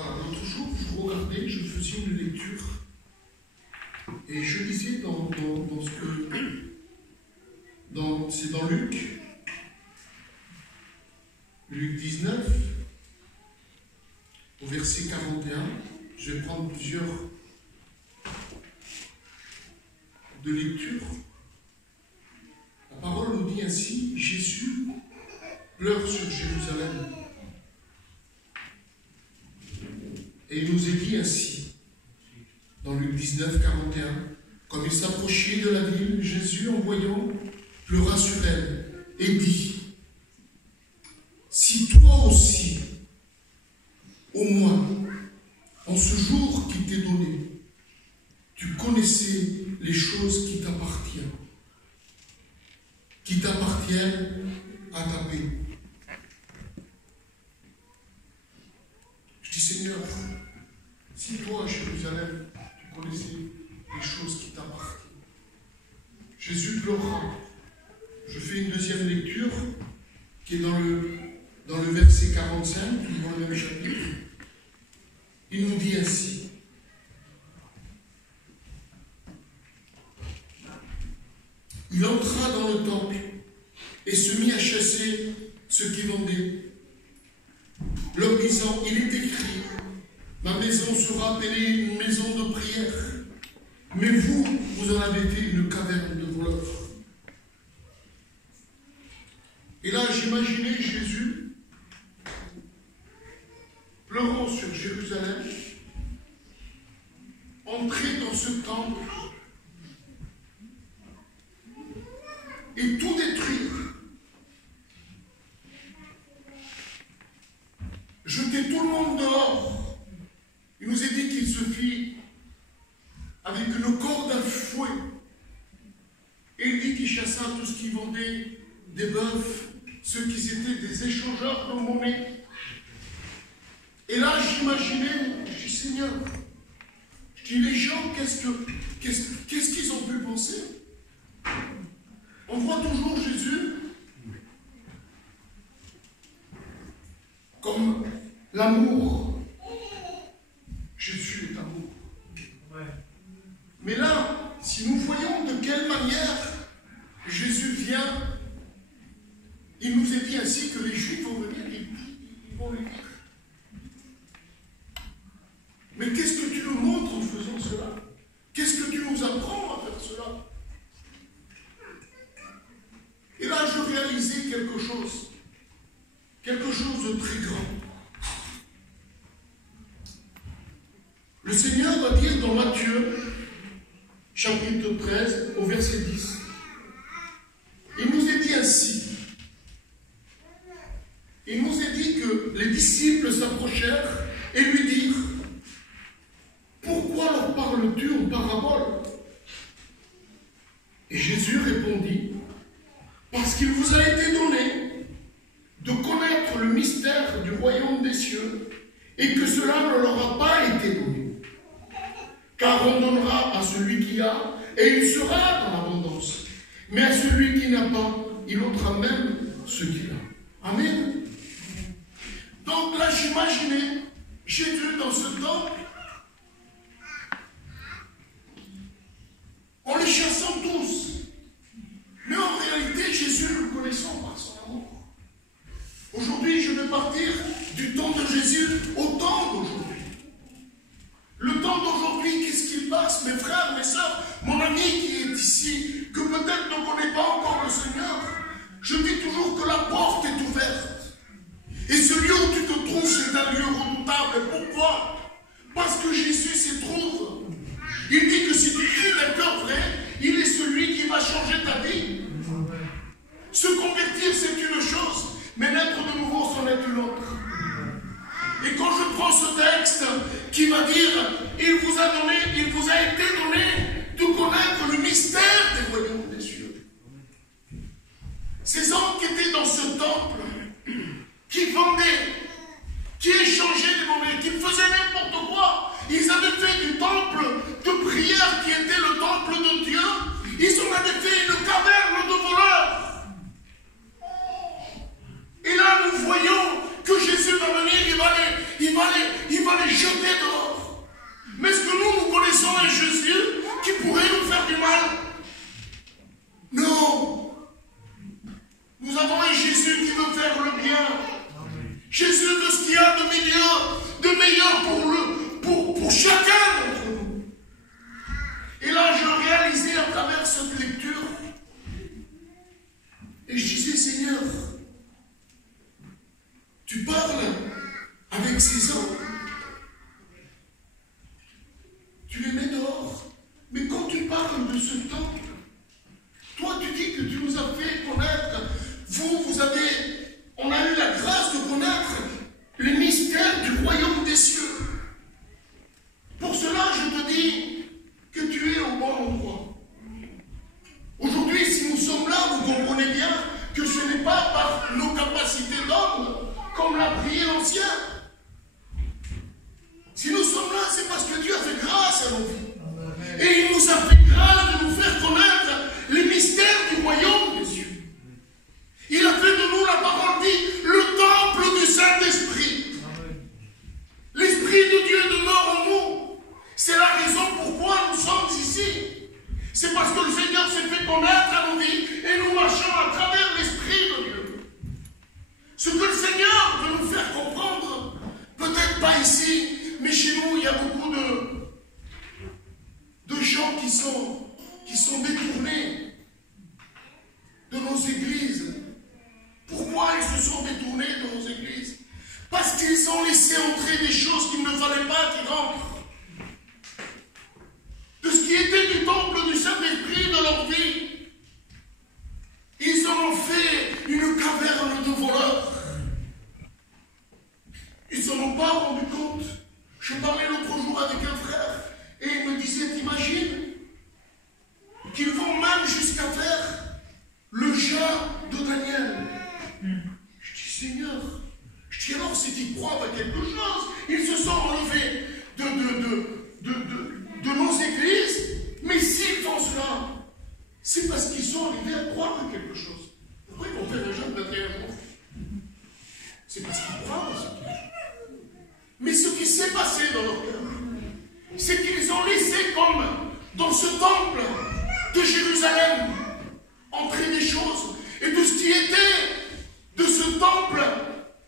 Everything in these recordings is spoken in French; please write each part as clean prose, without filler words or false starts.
Voilà, l'autre jour, je regardais, je faisais une lecture, et je lisais dans ce que... c'est dans Luc 19, au verset 41. Je vais prendre plusieurs de lecture. La parole nous dit ainsi, Jésus pleure sur Jérusalem. Et il nous est dit ainsi, dans Luc 19, 41, comme il s'approchait de la ville, Jésus, en voyant, pleura sur elle et dit, si toi aussi, au moins, en ce jour qui t'est donné, tu connaissais les choses qui t'appartiennent à ta paix. Je dis, Seigneur, si toi, à Jérusalem, tu connaissais les choses qui t'appartiennent. Jésus pleura. Je fais une deuxième lecture qui est dans le verset 45, dans le même chapitre. Il nous dit ainsi. Il entra dans le temple et se mit à chasser ceux qui vendaient, leur disant, il est écrit, ma maison sera appelée une maison de prière, mais vous en avez fait une caverne de voleurs. Et là, j'imaginais Jésus pleurant sur Jérusalem, entrer dans ce temple et tout détruire. Jeter tout le monde dehors. Il nous est dit qu'il se fit avec une corde à fouet. Et il dit qu'il chassa tout ce qui vendait des bœufs, ceux qui étaient des échangeurs de monnaie. Et là, j'imaginais, je dis, Seigneur, je dis, les gens, qu'est-ce qu'ils ont pu penser? On voit toujours Jésus comme l'amour. Jésus est amour. Ouais. Mais là, si nous voyons de quelle manière Jésus vient, il nous est dit ainsi que les Juifs vont venir, ils vont lui dire. Mais qu'est-ce que tu nous montres en faisant cela? Qu'est-ce que tu nous apprends à faire cela? Et là, je réalisais quelque chose de très grand. Le Seigneur va dire dans Matthieu, chapitre 13, au verset 10, il nous est dit ainsi. Il nous est dit que les disciples s'approchèrent et lui dirent, pourquoi leur parles-tu en parabole? Et Jésus répondit, parce qu'il vous a été donné de connaître le mystère du royaume des cieux et que cela ne leur a pas été donné. Car on donnera à celui qui a et il sera dans l'abondance. Mais à celui qui n'a pas, il ôtera même ce qu'il a. Amen. Donc là, j'imaginais Jésus dans ce temple en les chassant tous. Mais en réalité, Jésus, nous le connaissons par son amour. Aujourd'hui, je vais partir du temps de Jésus au temps d'aujourd'hui. Le temps d'aujourd'hui, qu'est-ce qu'il passe, mes frères, mes sœurs, mon ami qui est ici, que peut-être ne connaît pas encore le Seigneur, je dis toujours que la porte est ouverte. Et ce lieu où tu te trouves, c'est un lieu redoutable. Pourquoi? Parce que Jésus s'y trouve. Il dit que si tu cries d'un cœur vrai, il est celui qui va changer ta vie. Se convertir, c'est une chose, mais naître de nouveau, c'en est une autre. Et quand je prends ce texte qui va dire, il vous a été donné de connaître le mystère des royaumes des cieux. Ces hommes qui étaient dans ce temple, qui vendaient, qui échangeaient les monnaies, qui faisaient n'importe quoi, ils avaient fait du temple de prière qui était le temple de Dieu, ils en avaient fait une caverne de voleurs. Et là, nous voyons que Jésus va venir, il va les meilleur pour chacun d'entre nous. Et là, je réalisais à travers cette lecture, et je disais, Seigneur, tu parles avec ces hommes, tu les mets dehors. Mais quand tu parles de ce temple, toi tu dis que tu nous as fait connaître, on a eu la grâce de connaître le mystère du royaume des cieux. Pour cela, je te dis que tu es au bon endroit. Aujourd'hui, si nous sommes là, vous comprenez bien que ce n'est pas par nos capacités d'homme, comme l'a prié l'ancien. Si nous sommes là, c'est parce que Dieu a fait grâce à nos vies. Et il nous a fait grâce de nous faire connaître les mystères du royaume des cieux. Il a fait de nous, la parole dit, le temple du Saint-Esprit. L'Esprit de Dieu demeure en nous. C'est la raison pourquoi nous sommes ici. C'est parce que le Seigneur s'est fait connaître à nos vies et nous marchons à travers l'Esprit de Dieu. Ce que le Seigneur veut nous faire comprendre, peut-être pas ici, mais chez nous, il y a beaucoup de gens qui sont détournés de nos églises. Pourquoi ils se sont détournés de nos églises? Parce qu'ils ont laissé entrer des choses qu'il ne fallait pas qu'ils rentrent. De ce qui était du temple du Saint-Esprit de leur vie, ils en ont fait une caverne de voleurs. Ils ne s'en ont pas rendu compte. Je parlais l'autre jour avec un frère et il me disait, t'imagines qu'ils vont même jusqu'à faire le jeûne de Daniel. Je dis, Seigneur, je dis alors c'est qu'ils croient à quelque chose. Ils se sont enlevés de nos églises, mais s'ils font cela, c'est parce qu'ils sont arrivés à croire à quelque chose. Pourquoi ils vont faire le jeûne de Daniel? C'est parce qu'ils croient à ce qu'il y a. Mais ce qui s'est passé dans leur cœur, c'est qu'ils ont laissé comme dans ce temple de Jérusalem entrer des choses. Et de ce qui était de ce temple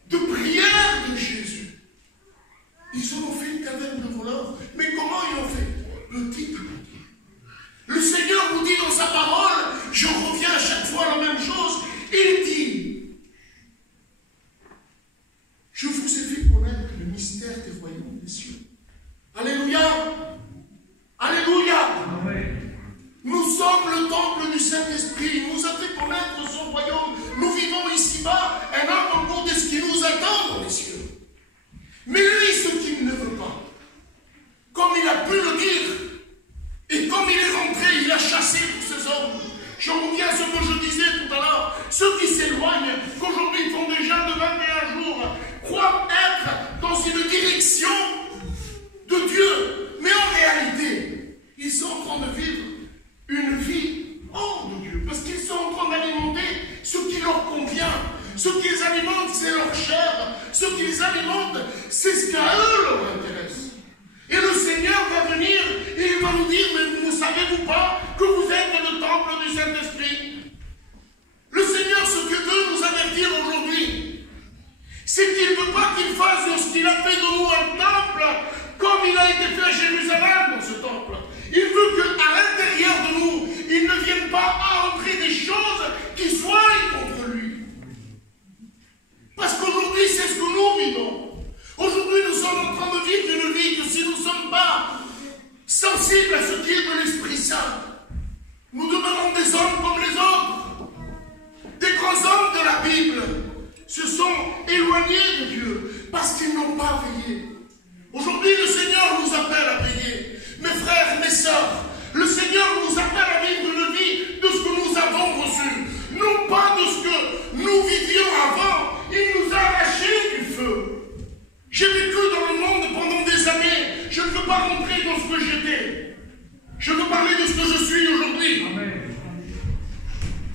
de prière de Jésus, ils en ont fait une caverne de voleurs. Mais comment ils l'ont fait? Le titre. Le Seigneur nous dit dans sa parole, je reviens à chaque fois à la même chose, il dit, je vous ai fait connaître le mystère des royaumes des cieux. Alléluia. Alléluia. Amen. Nous sommes le temple du Saint-Esprit. Il nous a fait connaître son royaume. Nous vivons ici-bas un avant-goût de ce qui nous attend dans les cieux. Mais lui, ce qu'il ne veut pas, comme il a pu le dire, et comme il est rentré, il a chassé tous ces hommes. Je reviens à ce que je disais tout à l'heure. Ceux qui s'éloignent, qu'aujourd'hui font des jeûnes de 21 jours, croient être dans une direction de Dieu. Mais en réalité, ils sont en train de vivre une vie hors de Dieu. Parce qu'ils sont en train d'alimenter ce qui leur convient. Ce qu'ils alimentent, c'est leur chair. Ce qu'ils alimentent, c'est ce qu'à eux leur intéresse. Et le Seigneur va venir et il va nous dire, mais ne savez-vous pas que vous êtes le temple du Saint-Esprit? Le Seigneur, ce que veut nous avertir aujourd'hui, c'est qu'il ne veut pas qu'il fasse de ce qu'il a fait de nous un temple, comme il a été fait à Jérusalem dans ce temple. Il veut qu'à l'intérieur de nous, il ne vienne pas à entrer des choses qui soient contre lui. Parce qu'aujourd'hui, c'est ce que nous vivons. Aujourd'hui, nous sommes en train de vivre une vie que si nous ne sommes pas sensibles à ce qui est de l'Esprit Saint, nous demeurons des hommes comme les autres. Des grands hommes de la Bible se sont éloignés de Dieu parce qu'ils n'ont pas veillé. Aujourd'hui, le Seigneur nous appelle à veiller. Mes frères, mes sœurs, le Seigneur nous appelle à vivre une vie de ce que nous avons reçu. Non pas de ce que nous vivions avant. Il nous a arrachés du feu. J'ai vécu dans le monde pendant des années. Je ne veux pas rentrer dans ce que j'étais. Je veux parler de ce que je suis aujourd'hui. Amen.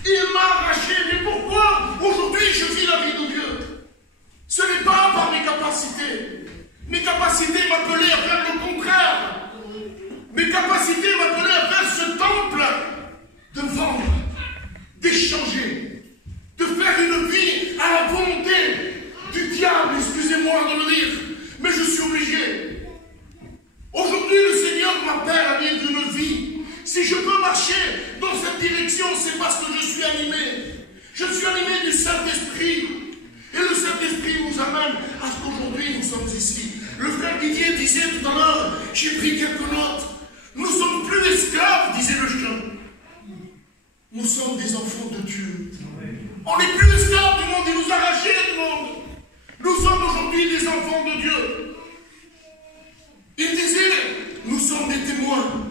Il m'a arraché. Mais pourquoi aujourd'hui je vis la vie de Dieu? Ce n'est pas par mes capacités. Mes capacités m'appelaient à faire le contraire. Mes capacités m'appelaient à faire ce temple de vendre, d'échanger, de faire une vie à la volonté du diable, excusez-moi de le dire, mais je suis obligé animé. Je suis animé du Saint-Esprit. Et le Saint-Esprit nous amène à ce qu'aujourd'hui nous sommes ici. Le frère Didier disait tout à l'heure, j'ai pris quelques notes. Nous ne sommes plus esclaves, disait le chant. Nous sommes des enfants de Dieu. On n'est plus esclaves du monde, il nous a arrachés du monde. Nous sommes aujourd'hui des enfants de Dieu. Il disait, nous sommes des témoins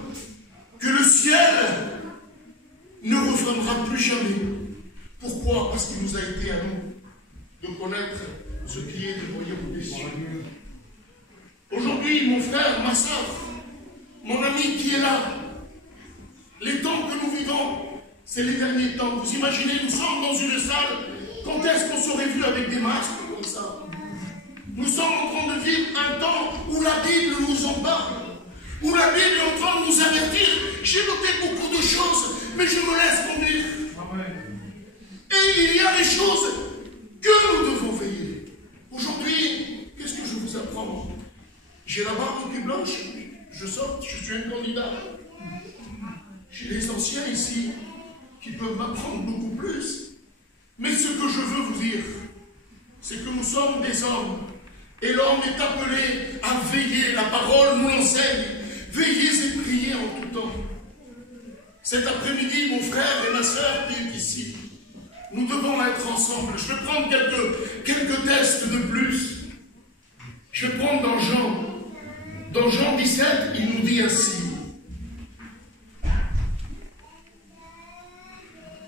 que le ciel ne refermera plus jamais. Pourquoi? Parce qu'il nous a été à nous de connaître ce qui est le royaume des cieux. Aujourd'hui, mon frère, ma soeur, mon ami qui est là, les temps que nous vivons, c'est les derniers temps. Vous imaginez, nous sommes dans une salle, quand est-ce qu'on serait vu avec des masques comme ça? Nous sommes en train de vivre un temps où la Bible nous en parle, où la Bible est en train de nous avertir. J'ai noté beaucoup de choses, mais je me laisse conduire. Et il y a des choses que nous devons veiller. Aujourd'hui, qu'est-ce que je vous apprends? J'ai la barbe qui est blanche, je sors, je suis un candidat. J'ai les anciens ici qui peuvent m'apprendre beaucoup plus. Mais ce que je veux vous dire, c'est que nous sommes des hommes. Et l'homme est appelé à veiller. La parole nous l'enseigne. Veillez et priez en tout temps. Cet après-midi, mon frère et ma soeur qui est ici, nous devons être ensemble. Je vais prendre quelques tests de plus. Je vais prendre dans Jean. Dans Jean 17, il nous dit ainsi.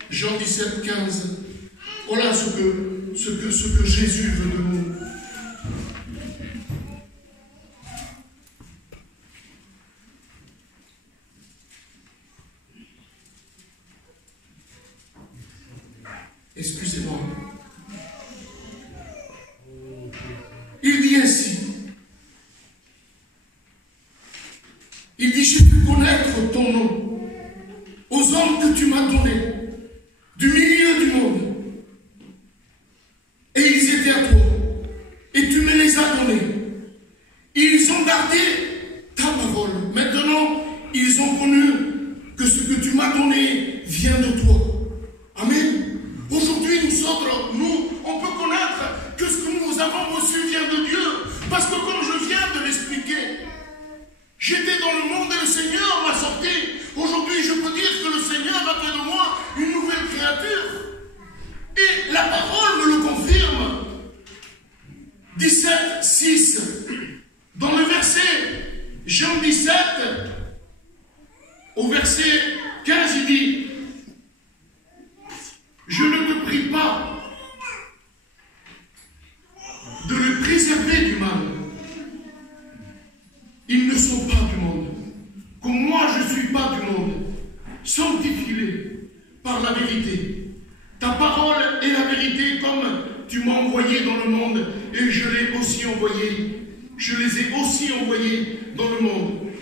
Jean 17, 15. Voilà ce que Jésus veut de nous. Excusez-moi. Il dit ainsi. Il dit, j'ai pu connaître ton nom aux hommes que tu m'as donnés du milieu du monde. Et ils étaient à toi. Et tu me les as donnés. Ils ont gardé ta parole. Maintenant, ils ont connu que ce que tu m'as donné vient de toi. Amen. Aujourd'hui, nous, on peut connaître que ce que nous avons reçu vient de Dieu. Parce que comme je viens de l'expliquer, j'étais dans le monde et le Seigneur m'a sorti. Aujourd'hui, je peux dire que le Seigneur a fait de moi une nouvelle créature. Et la parole me le confirme. 17, 6. Dans le verset, Jean 17, au verset 15, il dit, je ne te prie pas de le préserver du mal. Ils ne sont pas du monde. Comme moi, je ne suis pas du monde. Sanctifie-les par la vérité. Ta parole est la vérité comme tu m'as envoyé dans le monde et je l'ai aussi envoyé. Je les ai aussi envoyés dans le monde.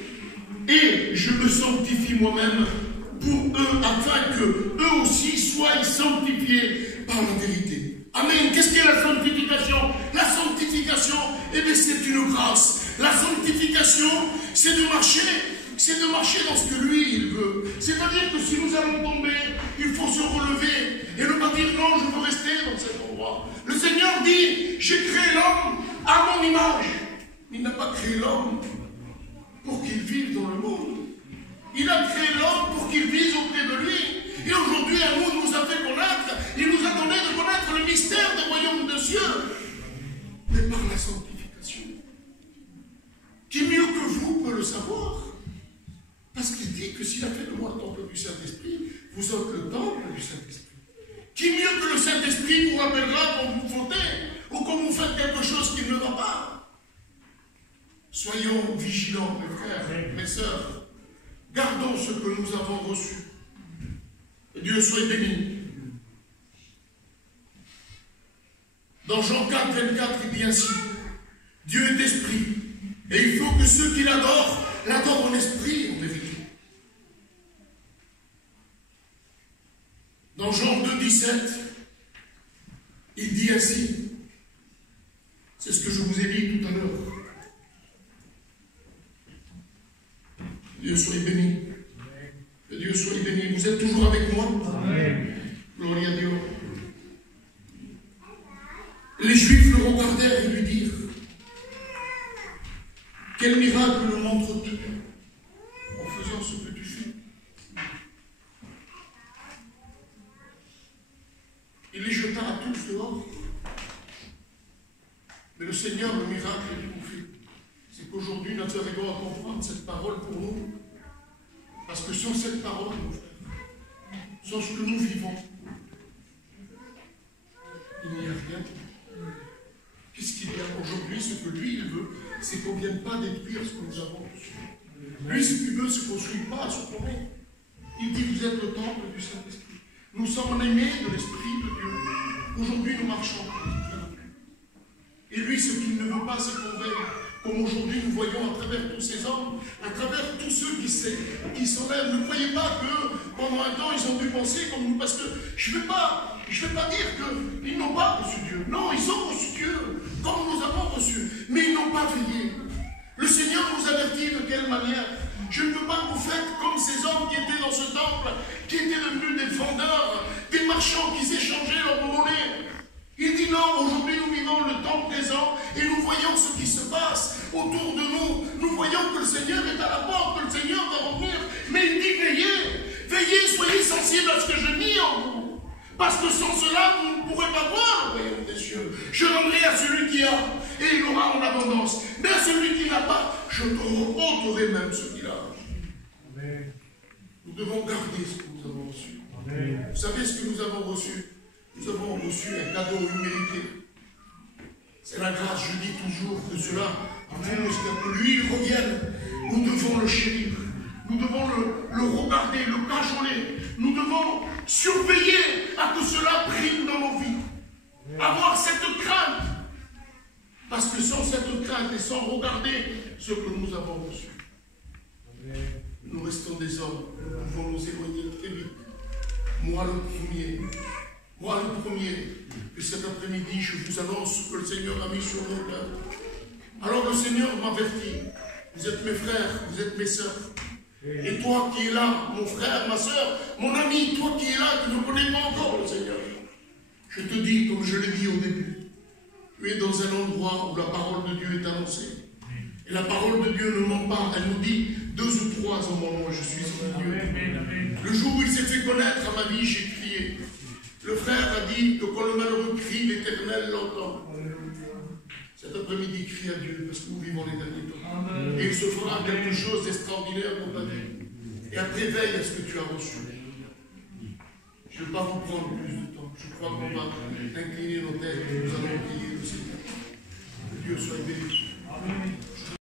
Et je me sanctifie moi-même pour eux afin que eux aussi soient sanctifiés par la vérité. Amen. Qu'est-ce qu'est la sanctification? La sanctification, eh bien, c'est une grâce. La sanctification, c'est de marcher dans ce que lui, il veut. C'est-à-dire que si nous allons tomber, il faut se relever et ne pas dire non, je veux rester dans cet endroit. Le Seigneur dit, j'ai créé l'homme à mon image. Il n'a pas créé l'homme pour qu'il vive dans le monde. Il a créé l'homme pour qu'il vise auprès de lui. Et aujourd'hui, à nous, il nous a fait connaître, il nous a donné de connaître le mystère du royaume de Dieu. Mais par la sanctification. Qui mieux que vous peut le savoir? Parce qu'il dit que s'il a fait de moi le temple du Saint-Esprit, vous êtes le temple du Saint-Esprit. Qui mieux que le Saint-Esprit vous rappellera quand vous votez ou quand vous faites quelque chose qui ne va pas? Soyons vigilants, mes frères, mes sœurs. Gardons ce que nous avons reçu. Et Dieu soit béni. Dans Jean 4, 24, il dit ainsi, Dieu est esprit, et il faut que ceux qui l'adorent en esprit et en vérité. Dans Jean 2, 17, il dit ainsi, c'est ce que je vous ai dit tout à l'heure. Dieu soit béni. Que Dieu soit béni. Vous êtes toujours avec moi? Amen. Gloria a Dieu. Les Juifs le regardèrent et lui dirent, quel miracle nous montres-tu en faisant ce que tu fais? Il les jeta à tous dehors. Mais le Seigneur, le miracle qu'il nous fait, c'est qu'aujourd'hui, nous arrivons à comprendre cette parole pour nous. Parce que sans cette parole, mon frère, sans ce que nous vivons, il n'y a rien. Qu'est-ce qu'il y a aujourd'hui? Ce que lui, il veut, c'est qu'on ne vienne pas détruire ce que nous avons reçu. Lui, ce qu'il veut, c'est qu'on ne suive pas à ce qu'on est. Il dit, vous êtes le temple du Saint-Esprit. Nous sommes aimés de l'Esprit de Dieu. Aujourd'hui, nous marchons. Et lui, ce qu'il ne veut pas, c'est qu'on veille. Comme aujourd'hui, nous voyons à travers tous ces hommes, à travers tous ceux qui s'enlèvent. Ne croyez pas que pendant un temps, ils ont dû penser comme nous. Parce que je ne vais pas dire qu'ils n'ont pas reçu Dieu. Non, ils ont reçu Dieu, comme nous avons reçu. Mais ils n'ont pas veillé. Le Seigneur nous avertit de quelle manière. Je ne veux pas que vous faites comme ces hommes qui étaient dans ce temple, qui étaient devenus des vendeurs, des marchands qui s'échangeaient leur monnaie. Il dit non, aujourd'hui nous vivons le temps présent et nous voyons ce qui se passe autour de nous. Nous voyons que le Seigneur est à la porte, que le Seigneur va revenir. Mais il dit veillez, veillez, soyez sensibles à ce que je dis en vous. Parce que sans cela, vous ne pourrez pas voir le royaume des cieux. Je donnerai à celui qui a, et il aura en abondance. Mais à celui qui n'a pas, je ôterai même ce qu'il a. Amen. Nous devons garder ce que nous avons reçu. Amen. Vous savez ce que nous avons reçu? Nous avons reçu un cadeau immérité. C'est la grâce, je dis toujours que cela, que lui, il revienne. Nous devons le chérir. Nous devons le regarder, le cajoler. Nous devons surveiller à que cela prime dans nos vies. Avoir cette crainte. Parce que sans cette crainte et sans regarder ce que nous avons reçu, nous restons des hommes. Nous pouvons nous éloigner très vite. Moi le premier, que cet après-midi, je vous annonce ce que le Seigneur a mis sur nos cœurs. Alors le Seigneur m'avertit. Vous êtes mes frères, vous êtes mes sœurs. Et toi qui es là, mon frère, ma sœur, mon ami, toi qui es là, qui ne connais pas encore le Seigneur, je te dis, comme je l'ai dit au début, tu es dans un endroit où la parole de Dieu est annoncée. Et la parole de Dieu ne ment pas. Elle nous dit, 2 ou 3 en mon nom, je suis au milieu. Le jour où il s'est fait connaître à ma vie, j'ai crié. Le frère a dit que quand le malheureux crie, l'Éternel l'entend. Cet après-midi, crie à Dieu, parce que nous vivons les derniers temps. Et il se fera quelque chose d'extraordinaire dans ta vie. Et après, veille à ce que tu as reçu. Je ne vais pas vous prendre plus de temps. Je crois qu'on va incliner nos têtes et nous allons prier le Seigneur. Que Dieu soit béni. Amen.